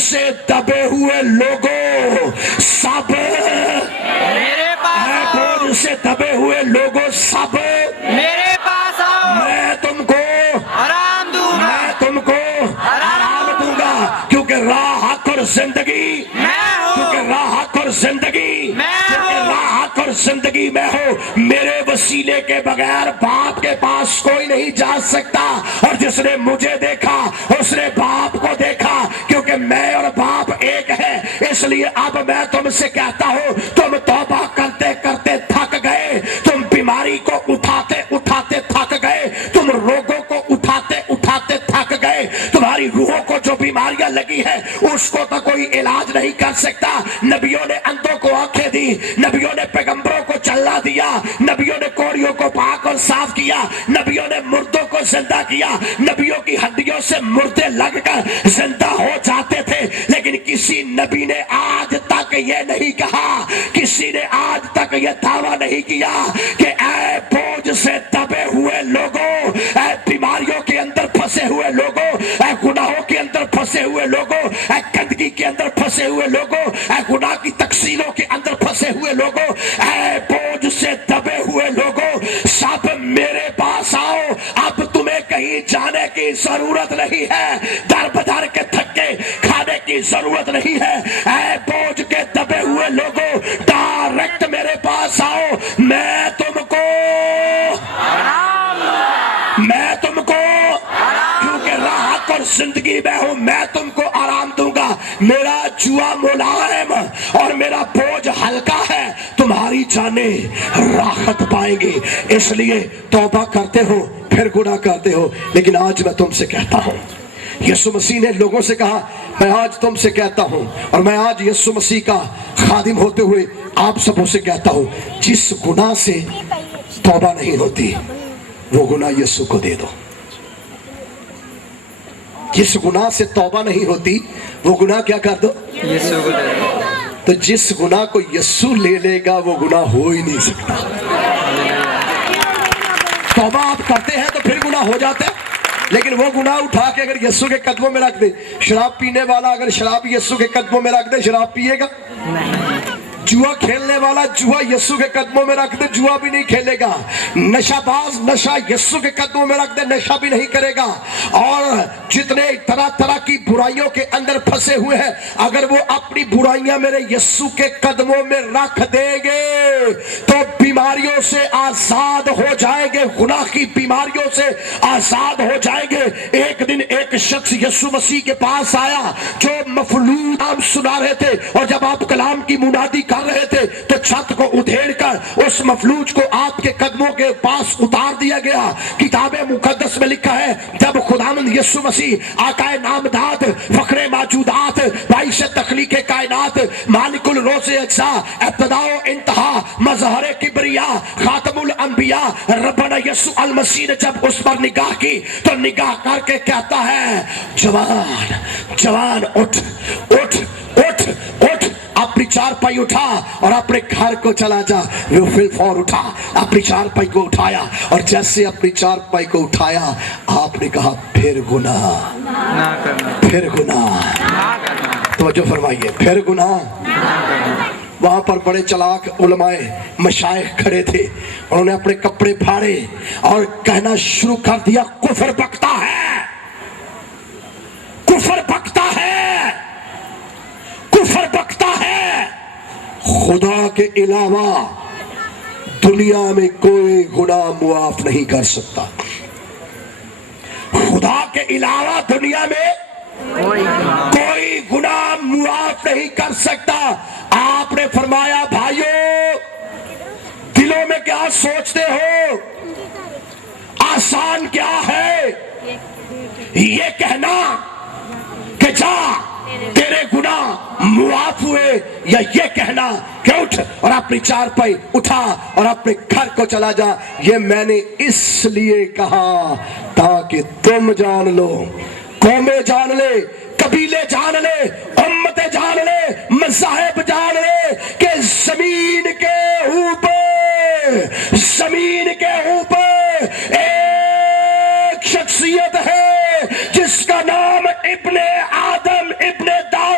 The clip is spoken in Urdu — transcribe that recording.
سے دبے ہوئے لوگوں سب میرے پاس اے آؤ، بوجھ سے دبے ہوئے لوگوں سب میرے پاس آؤ، میں تم کو آرام دوں گا، میں تم کو آرام دوں گا، کیونکہ راہ حق اور زندگی میں ہوں، کیونکہ راہ حق اور زندگی میں کیونکہ ہوں، راہ حق اور زندگی میں ہو، میرے وسیلے کے بغیر باپ کے پاس کوئی نہیں جا سکتا، اور جس نے مجھے دیکھا اس نے باپ کو دیکھا، کیونکہ میں اور باپ ایک ہے۔ اس لیے اب میں تم سے کہتا ہوں، تم توبہ کرتے کرتے تھک گئے، تم بیماری کو اٹھاتے اٹھاتے تھک گئے، تم روگوں کو اٹھاتے اٹھاتے تھک گئے، تمہاری روحوں کو جو بیماریاں لگی ہے اس کو تو کوئی علاج نہیں کر سکتا۔ نبیوں نے اندھوں کو آنکھیں دی، نبیوں نے پیغمبروں کو چلنا دیا، نبیوں نے کوڑیوں کو پاک اور صاف کیا، نبیوں نے مردوں کو زندہ کیا، نبیوں کی ہڈیوں سے مردے لگ کر زندہ ہو جاتے تھے، لیکن کسی نبی نے آج تک یہ نہیں کہا، کسی نے آج تک یہ دعویٰ نہیں کیا کہ اے بوجھ سے دبے ہوئے لوگوں، اے بیماریوں کے اندر پھنسے ہوئے لوگوں، اے گناہوں کے اندر پھنسے ہوئے لوگوں، اے گندگی کے اندر پھنسے ہوئے لوگوں، اے گناہ کی تقسیموں کے اندر پھنسے ہوئے لوگوں، اے بوجھ سے دبے ہوئے لوگوں، سب میرے پاس آؤ، اب تمہیں کہیں جانے کی ضرورت نہیں ہے، در بدر کے تھکے کھانے کی ضرورت نہیں ہے، اے بوجھ کے دبے ہوئے لوگوں، ڈائریکٹ میرے پاس آؤ، میں تم کو کیونکہ راحت اور زندگی میں ہوں، میں تم کو آرام دوں گا، میرا جوا ملائم اور میرا بوجھ ہلکا ہے، تمہاری جانیں راحت پائیں گی۔ اس لیے توبہ کرتے ہو پھر گناہ کرتے ہو، لیکن آج میں تم سے کہتا ہوں، یسوع مسیح نے لوگوں سے کہا، میں آج تم سے کہتا ہوں، اور میں آج یسوع مسیح کا خادم ہوتے ہوئے آپ سبوں سے کہتا ہوں، جس گناہ سے توبہ نہیں ہوتی وہ گناہ یسوع کو دے دو۔ جس گناہ سے توبہ نہیں ہوتی وہ گناہ کیا کر دو؟ یسوع کو دے دو۔ تو جس گناہ کو یسوع لے لے گا وہ گناہ ہو ہی نہیں سکتا۔ توبہ آپ کرتے ہیں تو پھر گناہ ہو جاتا ہے، لیکن وہ گناہ اٹھا کے اگر یسوع کے قدموں میں رکھ دے، شراب پینے والا اگر شراب یسوع کے قدموں میں رکھ دے شراب پیے گا؟ جوا کھیلنے والا جوا یسوع کے قدموں میں رکھ دے جوا بھی نہیں کھیلے گا، نشہ باز نشہ یسوع کے قدموں میں رکھ دے نشہ بھی نہیں کرے گا، اور جتنے طرح طرح کی برائیوں کے اندر پھنسے ہوئے ہیں اگر وہ اپنی برائیاں میرے یسوع کے قدموں میں رکھ دیں گے تو بیماریوں سے آزاد ہو جائیں گے، گناہ کی بیماریوں سے آزاد ہو جائیں گے۔ ایک دن ایک شخص یسوع مسیح کے پاس آیا جو مفلوج نام سنا رہے تھے، اور جب آپ کلام کی منادی کر رہے تھے تو چھت کو ادھیڑ کر اس مفلوج کو آپ کے قدموں کے پاس اتار دیا گیا۔ کتاب مقدس میں لکھا ہے جب خداوند یسوع مسیح آقا نامداد فخر موجودات باعث تخلیق کائنات مالک الروز اجزا ابتدا و انتہا مظہر کبریا خاتم الانبیاء ربنا یسوع المسیح نے جب اس پر نگاہ کی تو نگاہ کر کے کہتا ہے جوان جوان اٹھ اٹھ اٹھ اٹھ، اپنی چارپائی اٹھا اور اپنے گھر کو چلا جا۔ وہ فی الفور اٹھا، اپنی چارپائی کو اٹھایا، اور جیسے اپنی چارپائی کو اٹھایا آپ نے کہا پھر گناہ نہ کرنا، پھر گناہ، نہ کرنا، توجہ فرمائیے، پھر گناہ۔ نہ کرنا۔ وہاں پر بڑے چلاک علماء مشائخ کھڑے تھے، انہوں نے اپنے کپڑے پھاڑے اور کہنا شروع کر دیا کفر بکتا ہے، کفر بکتا ہے، کفر بکتا ہے، خدا کے علاوہ دنیا میں کوئی گناہ معاف نہیں کر سکتا، خدا کے علاوہ دنیا میں کوئی گناہ معاف نہیں کر سکتا۔ آپ نے فرمایا بھائیو دلوں میں کیا سوچتے ہو، آسان کیا ہے یہ کہنا کہ جا تیرے گناہ معاف ہوئے، یا یہ کہنا کہ اٹھ اور اپنی چارپائی اٹھا اور اپنے گھر کو چلا جا۔ یہ میں نے اس لیے کہا تاکہ تم جان لو، قومیں جان لے، قبیلے جان لے، امتیں جان لے، مذاہب جان لے کہ زمین کے اوپر ایک شخصیت ہے جس کا نام ابن آدم ابن داؤد